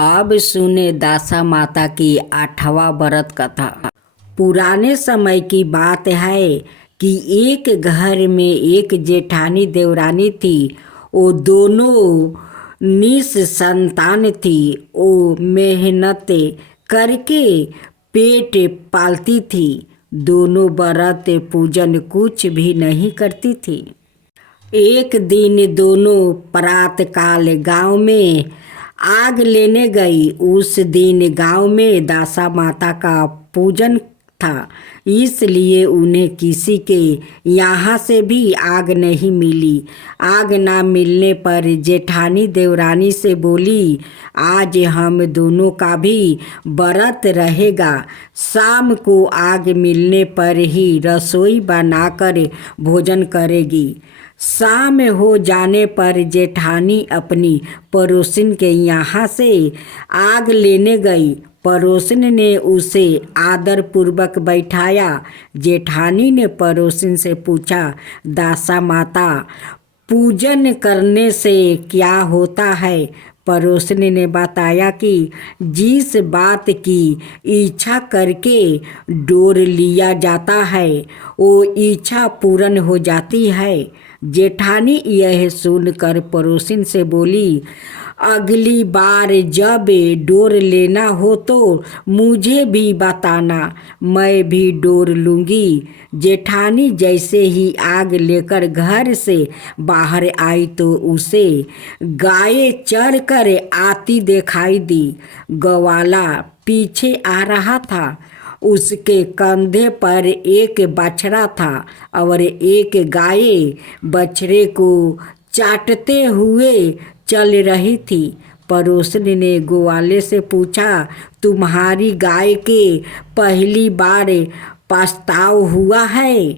अब सुने दासा माता की 8वां व्रत कथा। पुराने समय की बात है कि एक घर में एक जेठानी देवरानी थी। वो दोनों निसंतान थी। वो मेहनत करके पेट पालती थी। दोनों व्रत पूजन कुछ भी नहीं करती थी। एक दिन दोनों प्रातःकाल गांव में आग लेने गई। उस दिन गांव में दासा माता का पूजन था, इसलिए उन्हें किसी के यहाँ से भी आग नहीं मिली। आग ना मिलने पर जेठानी देवरानी से बोली, आज हम दोनों का भी व्रत रहेगा। शाम को आग मिलने पर ही रसोई बनाकर भोजन करेगी। शाम हो जाने पर जेठानी अपनी पड़ोसिन के यहाँ से आग लेने गई। पड़ोसिन ने उसे आदर पूर्वक बैठाया। जेठानी ने पड़ोसिन से पूछा, दासा माता, पूजन करने से क्या होता है? पड़ोसिन ने बताया कि जिस बात की इच्छा करके डोर लिया जाता है वो इच्छा पूर्ण हो जाती है। जेठानी यह सुनकर पड़ोसिन से बोली, अगली बार जब डोर लेना हो तो मुझे भी बताना, मैं भी डोर लूँगी। जेठानी जैसे ही आग लेकर घर से बाहर आई तो उसे गाय चर कर आती दिखाई दी। गवाला पीछे आ रहा था। उसके कंधे पर एक बछड़ा था और एक गाय बछड़े को चाटते हुए चल रही थी। पड़ोसन ने ग्वाले से पूछा, तुम्हारी गाय के पहली बार पछतावा हुआ है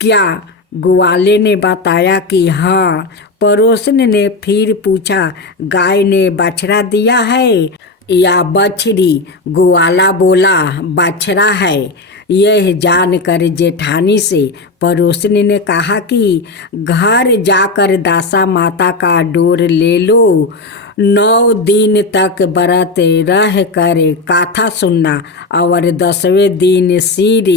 क्या? ग्वाले ने बताया कि हाँ। पड़ोसन ने फिर पूछा, गाय ने बछड़ा दिया है या बछड़ी? ग्वाला बोला, बछड़ा है। यह जानकर जेठानी से पड़ोसन ने कहा कि घर जाकर दासा माता का डोर ले लो। 9 दिन तक व्रत रह कर कथा सुनना और 10वें दिन सिर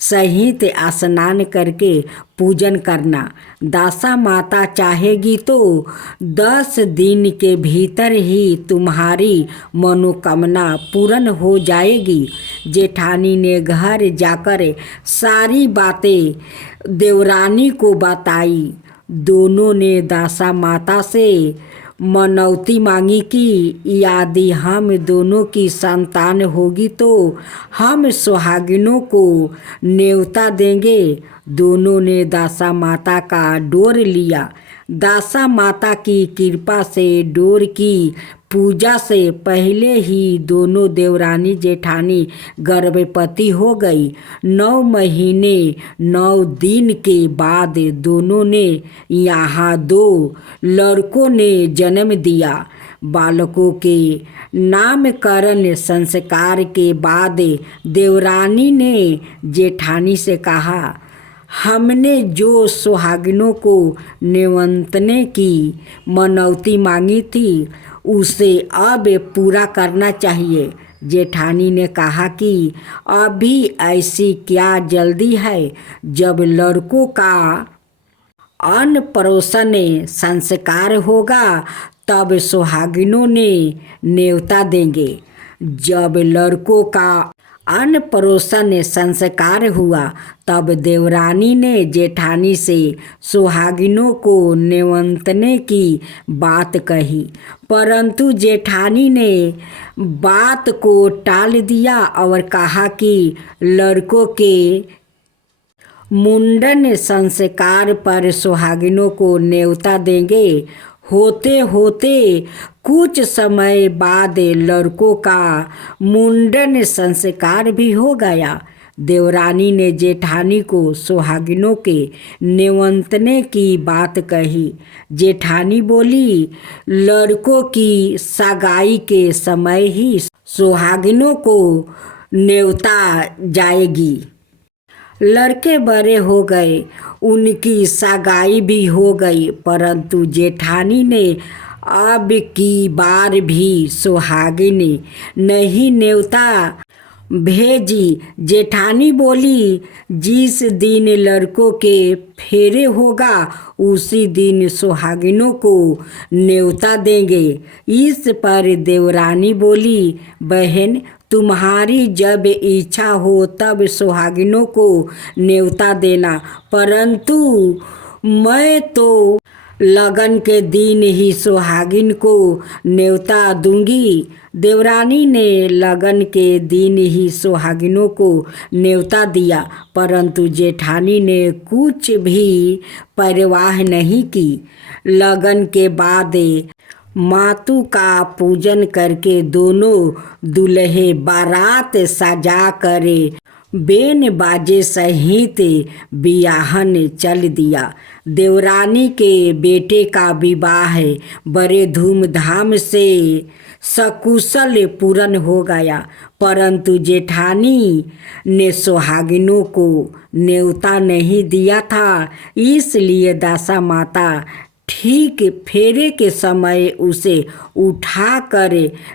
सहित स्नान करके पूजन करना। दासा माता चाहेगी तो 10 दिन के भीतर ही तुम्हारी मनोकामना पूर्ण हो जाएगी। जेठानी ने घर जाकर सारी बातें देवरानी को बताई। दोनों ने दासा माता से मनौती मांगी कि यदि हम दोनों की संतान होगी तो हम सुहागिनों को न्योता देंगे। दोनों ने दासा माता का डोर लिया। दासा माता की कृपा से डोर की पूजा से पहले ही दोनों देवरानी जेठानी गर्भवती हो गई। 9 महीने 9 दिन के बाद दोनों ने यहाँ 2 लड़कों ने जन्म दिया। बालकों के नामकरण संस्कार के बाद देवरानी ने जेठानी से कहा, हमने जो सुहागिनों को नेवंतने की मनौती मांगी थी उसे अब पूरा करना चाहिए। जेठानी ने कहा कि अभी ऐसी क्या जल्दी है, जब लड़कों का अन्नप्राशन संस्कार होगा तब सुहागिनों ने न्योता देंगे। जब लड़कों का अन्नप्राशन संस्कार हुआ तब देवरानी ने जेठानी से सुहागिनों को नेवंतने की बात कही, परंतु जेठानी ने बात को टाल दिया और कहा कि लड़कों के मुंडन संस्कार पर सुहागिनों को न्योता देंगे। होते होते कुछ समय बाद लड़कों का मुंडन संस्कार भी हो गया। देवरानी ने जेठानी को सुहागिनों के नेवंतने की बात कही। जेठानी बोली, लड़कों की सगाई के समय ही सुहागिनों को न्योता जाएगी। लड़के बड़े हो गए, उनकी सगाई भी हो गई, परंतु जेठानी ने अब की बार भी सुहागिन नहीं न्योता भेजी। जेठानी बोली, जिस दिन लड़कों के फेरे होगा उसी दिन सुहागिनों को न्योता देंगे। इस पर देवरानी बोली, बहन तुम्हारी जब इच्छा हो तब सुहागिनों को न्योता देना, परंतु मैं तो लगन के दिन ही सुहागिन को न्योता दूंगी। देवरानी ने लगन के दिन ही सुहागिनों को न्योता दिया, परंतु जेठानी ने कुछ भी परवाह नहीं की। लगन के बाद मातु का पूजन करके दोनों दूल्हे बारात सजा कर बेन बाजे सहित बियाहन चल दिया। देवरानी के बेटे का विवाह बड़े धूमधाम से सकुशल पूर्ण हो गया, परंतु जेठानी ने सुहागिनों को न्योता नहीं दिया था। इसलिए दासा माता ठीक फेरे के समय उसे उठा कर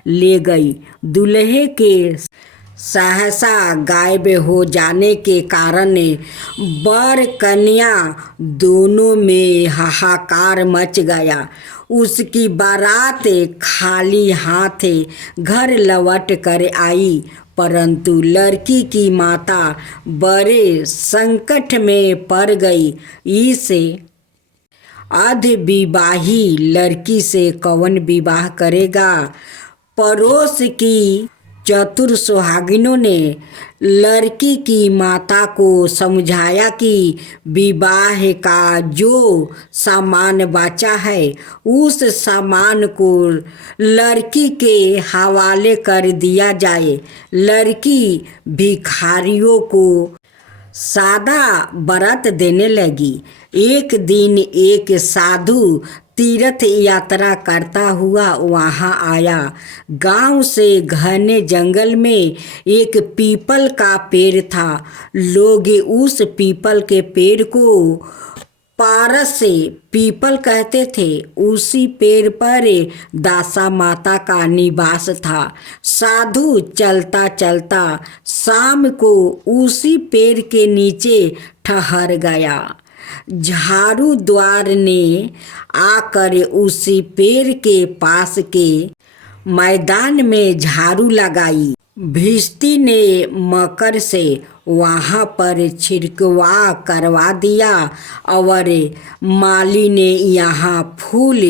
ले गई। दूल्हे के सहसा गायब हो जाने के कारण वर कन्या दोनों में हाहाकार मच गया। उसकी बारात खाली हाथ घर लौट कर आई, परंतु लड़की की माता बड़े संकट में पड़ गई। इस अधविवाही लड़की से कौन विवाह करेगा? पड़ोस की चतुर सुहागिनों ने लड़की की माता को समझाया कि विवाह का जो सामान बचा है उस सामान को लड़की के हवाले कर दिया जाए। लड़की भिखारियों को सादा व्रत देने लगी। एक दिन एक साधु तीर्थ यात्रा करता हुआ वहाँ आया। गांव से घने जंगल में एक पीपल का पेड़ था। लोग उस पीपल के पेड़ को पारस से पीपल कहते थे। उसी पेड़ पर दासा माता का निवास था। साधु चलता चलता शाम को उसी पेड़ के नीचे ठहर गया। झाड़ू द्वार ने आकर उसी पेड़ के पास के मैदान में झाड़ू लगाई। भिष्टी ने मकर से वहाँ पर छिड़कवा करवा दिया और माली ने यहाँ फूल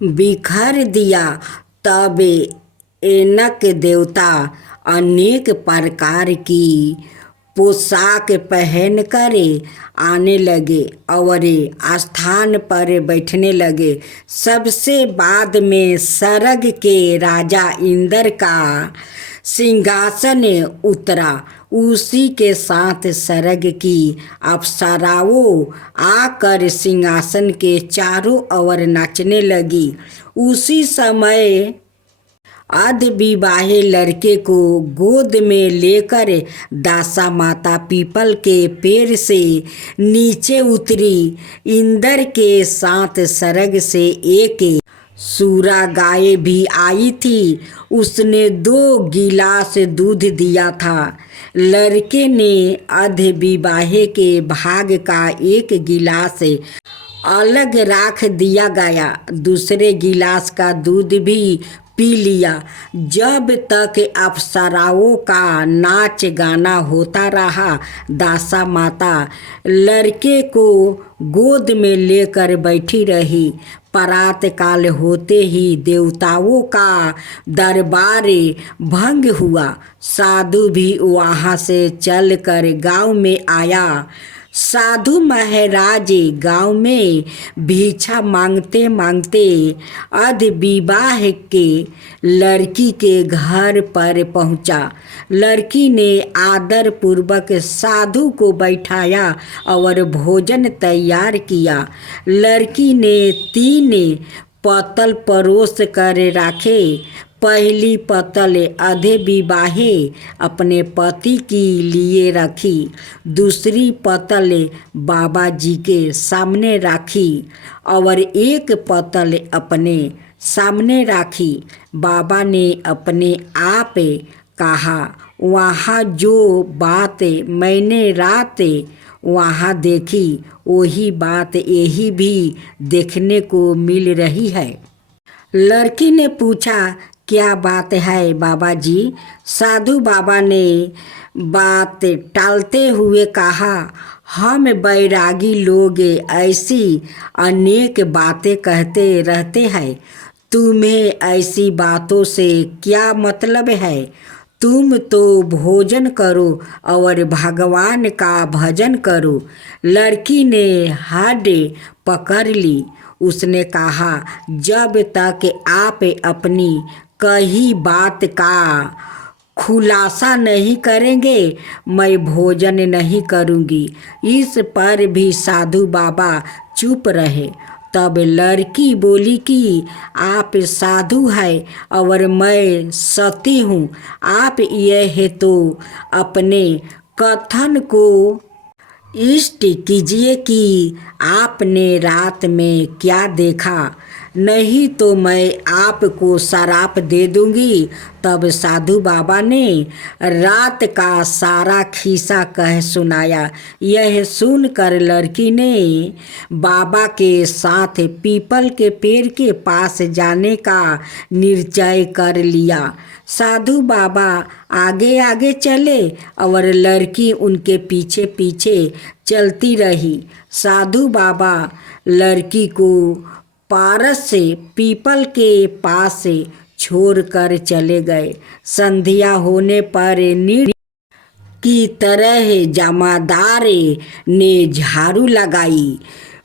बिखर दिया। तब एनक देवता अनेक प्रकार की पोशाक पहन कर आने लगे और स्थान पर बैठने लगे। सबसे बाद में सरग के राजा इंद्र का सिंहासन उतरा। उसी के साथ सरग की अप्सराओं आकर सिंहासन के चारों ओर नाचने लगी। उसी समय अधविवाहे लड़के को गोद में लेकर दासा माता पीपल के पेड़ से नीचे उतरी। इंद्र के साथ सरग से एक सूरा गाय भी आई थी। उसने 2 गिलास दूध दिया था। लड़के ने अधविवाहे के भाग का 1 गिलास अलग रख दिया गया। दूसरे गिलास का दूध भी पी लिया। जब तक अप्सराओं का नाच गाना होता रहा, दासा माता लड़के को गोद में लेकर बैठी रही। परात काल होते ही देवताओं का दरबार भंग हुआ। साधु भी वहाँ से चलकर गांव में आया। साधु महाराज गांव में भिक्षा मांगते मांगते अधविवाह के लड़की के घर पर पहुंचा। लड़की ने आदर पूर्वक साधु को बैठाया और भोजन तैयार किया। लड़की ने 3 पत्तल परोस कर रखे। पहली पतल आधे विवाहे अपने पति के लिए रखी, दूसरी पतल बाबा जी के सामने रखी और एक पतल अपने सामने रखी। बाबा ने अपने आप कहा, वहाँ जो बात मैंने रात वहाँ देखी वही बात यही भी देखने को मिल रही है। लड़की ने पूछा, क्या बात है बाबा जी? साधु बाबा ने बात टालते हुए कहा, हम बैरागी लोग ऐसी अनेक बातें कहते रहते हैं, तुम्हें ऐसी बातों से क्या मतलब है? तुम तो भोजन करो और भगवान का भजन करो। लड़की ने हाथ पकड़ ली। उसने कहा, जब तक आप अपनी कही बात का खुलासा नहीं करेंगे मैं भोजन नहीं करूँगी। इस पर भी साधु बाबा चुप रहे। तब लड़की बोली कि आप साधु है और मैं सती हूँ, आप यह तो अपने कथन को इष्ट कीजिए कि आपने रात में क्या देखा, नहीं तो मैं आपको शराप दे दूंगी। तब साधु बाबा ने रात का सारा खिस्सा कह सुनाया। यह सुनकर लड़की ने बाबा के साथ पीपल के पेड़ के पास जाने का निश्चय कर लिया। साधु बाबा आगे आगे चले और लड़की उनके पीछे पीछे चलती रही। साधु बाबा लड़की को पारस से पीपल के पास से छोड़कर चले गए। संध्या होने पर नीड़ की तरह जमादार ने झाड़ू लगाई।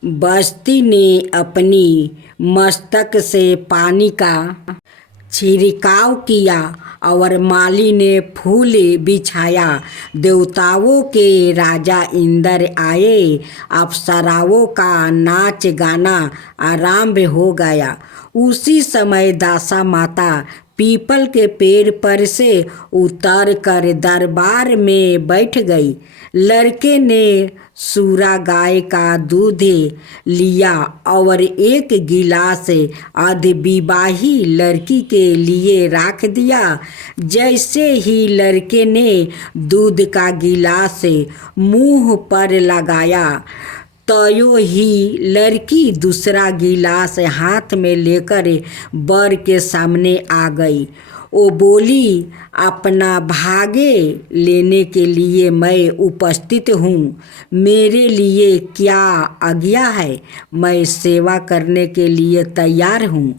बस्ती ने अपनी मस्तक से पानी का छिड़काव किया और माली ने फूल बिछाया। देवताओं के राजा इंद्र आए। अप्सराओं का नाच गाना आरंभ हो गया। उसी समय दासा माता पीपल के पेड़ पर से उतर कर दरबार में बैठ गई। लड़के ने सूरा गाय का दूध लिया और एक गिलास अर्धविवाही लड़की के लिए रख दिया। जैसे ही लड़के ने दूध का गिलास मुंह पर लगाया, त्यों ही लड़की दूसरा गिलास हाथ में लेकर वर के सामने आ गई। वो बोली, अपना भागे लेने के लिए मैं उपस्थित हूँ। मेरे लिए क्या आज्ञा है? मैं सेवा करने के लिए तैयार हूँ।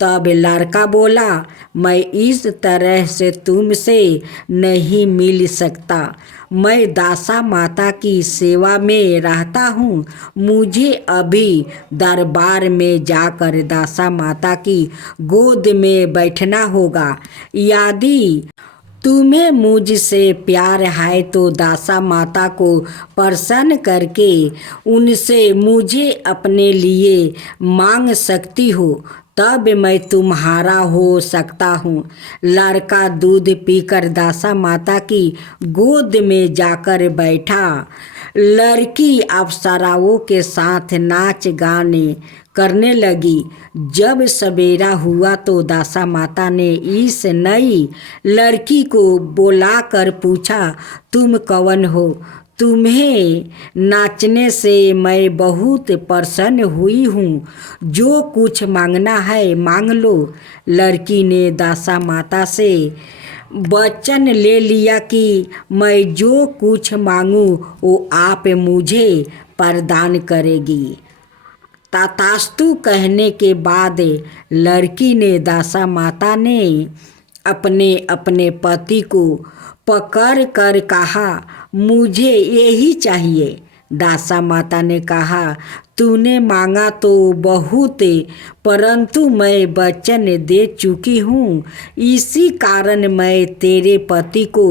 तब लड़का बोला, मैं इस तरह से तुमसे नहीं मिल सकता। मैं दासा माता की सेवा में रहता हूँ। मुझे अभी दरबार में जाकर दासा माता की गोद में बैठना होगा। यदि तुम्हें मुझसे प्यार है तो दासा माता को प्रसन्न करके उनसे मुझे अपने लिए मांग सकती हो, तब मैं तुम्हारा हो सकता हूँ। लड़का दूध पीकर दासा माता की गोद में जाकर बैठा। लड़की अप्सराओं के साथ नाच गाने करने लगी। जब सवेरा हुआ तो दासा माता ने इस नई लड़की को बुलाकर पूछा, तुम कौन हो? तुम्हें नाचने से मैं बहुत प्रसन्न हुई हूँ। जो कुछ मांगना है मांग लो। लड़की ने दासा माता से वचन ले लिया कि मैं जो कुछ मांगूँ वो आप मुझे प्रदान करेगी। तथास्तु कहने के बाद लड़की ने दासा माता ने अपने अपने पति को पकड़ कर कहा, मुझे यही चाहिए। दासा माता ने कहा, तूने मांगा तो बहुत, परंतु मैं वचन दे चुकी हूँ। इसी कारण मैं तेरे पति को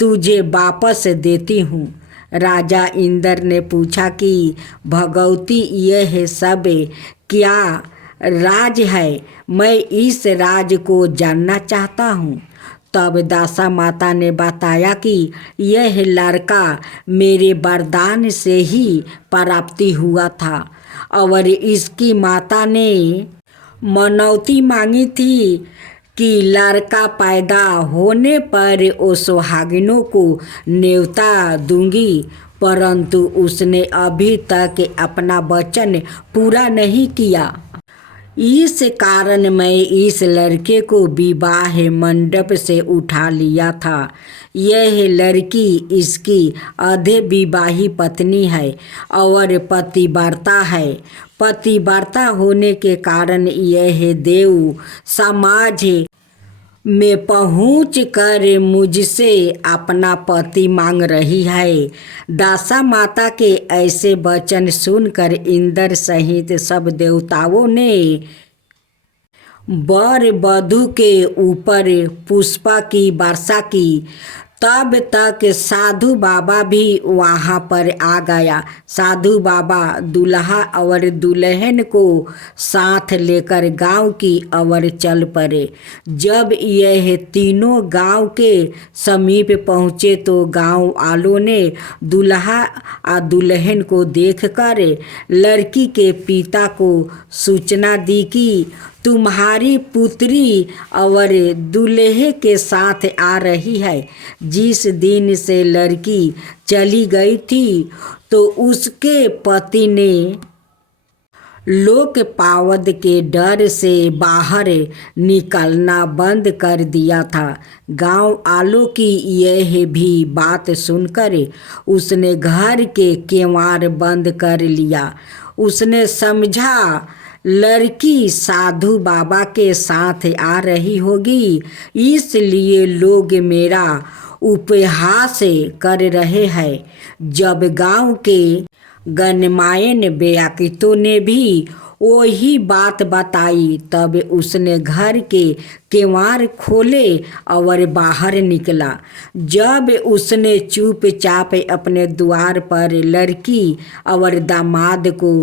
तुझे वापस देती हूँ। राजा इंद्र ने पूछा कि भगवती यह सब क्या राज है, मैं इस राज को जानना चाहता हूँ। तब दासा माता ने बताया कि यह लड़का मेरे वरदान से ही प्राप्ति हुआ था और इसकी माता ने मनौती मांगी थी कि लड़का पैदा होने पर वो सुहागिनों को न्योता दूंगी, परंतु उसने अभी तक अपना वचन पूरा नहीं किया। इस कारण मैं इस लड़के को विवाह मंडप से उठा लिया था। यह लड़की इसकी आधे विवाही पत्नी है और पतिव्रता है। पतिव्रता होने के कारण यह देव समाज में पहुँच कर मुझसे अपना पति मांग रही है। दासा माता के ऐसे वचन सुनकर इंद्र सहित सब देवताओं ने वर वधू के ऊपर पुष्प की वर्षा की। तब तक साधु बाबा भी वहाँ पर आ गया। साधु बाबा दूल्हा और दुल्हन को साथ लेकर गांव की ओर चल पड़े। जब यह तीनों गांव के समीप पहुँचे तो गांव वालों ने दूल्हा और दुल्हन को देखकर लड़की के पिता को सूचना दी कि तुम्हारी पुत्री और दूल्हे के साथ आ रही है। जिस दिन से लड़की चली गई थी तो उसके पति ने लोकपावद के डर से बाहर निकलना बंद कर दिया था। गांव वालों की यह भी बात सुनकर उसने घर के केवाड़ बंद कर लिया। उसने समझा लड़की साधु बाबा के साथ आ रही होगी, इसलिए लोग मेरा उपहास कर रहे हैं। जब गांव के गणमान्य व्यक्तियों ने भी वही बात बताई तब उसने घर के केवाड़ खोले और बाहर निकला। जब उसने चुपचाप अपने द्वार पर लड़की और दामाद को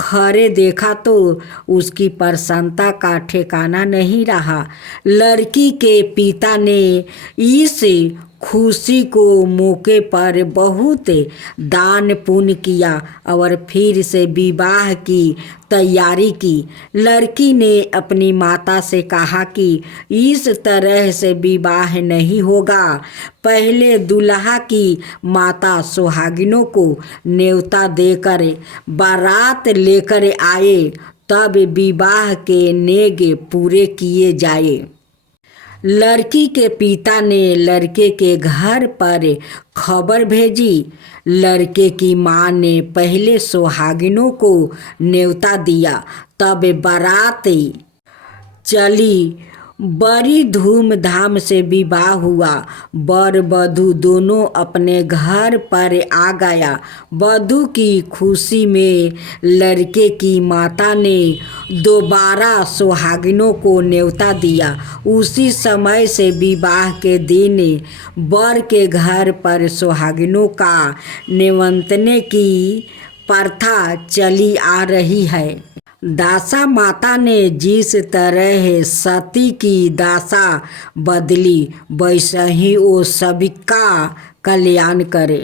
खड़े देखा तो उसकी प्रसन्नता का ठिकाना नहीं रहा। लड़की के पिता ने इस खुशी को मौके पर बहुत दान पुण्य किया और फिर से विवाह की तैयारी की। लड़की ने अपनी माता से कहा कि इस तरह से विवाह नहीं होगा। पहले दूल्हा की माता सुहागिनों को न्योता देकर बारात लेकर आए, तब विवाह के नेग पूरे किए जाए। लड़की के पिता ने लड़के के घर पर खबर भेजी। लड़के की माँ ने पहले सुहागिनों को न्योता दिया, तब बारात चली। बड़ी धूमधाम से विवाह हुआ। वर वधू दोनों अपने घर पर आ गया। वधू की खुशी में लड़के की माता ने दोबारा सुहागिनों को न्योता दिया। उसी समय से विवाह के दिन वर के घर पर सुहागिनों का निमंत्रण की प्रथा चली आ रही है। दासा माता ने जिस तरह सती की दशा बदली वैसे ही वो सभी का कल्याण करे।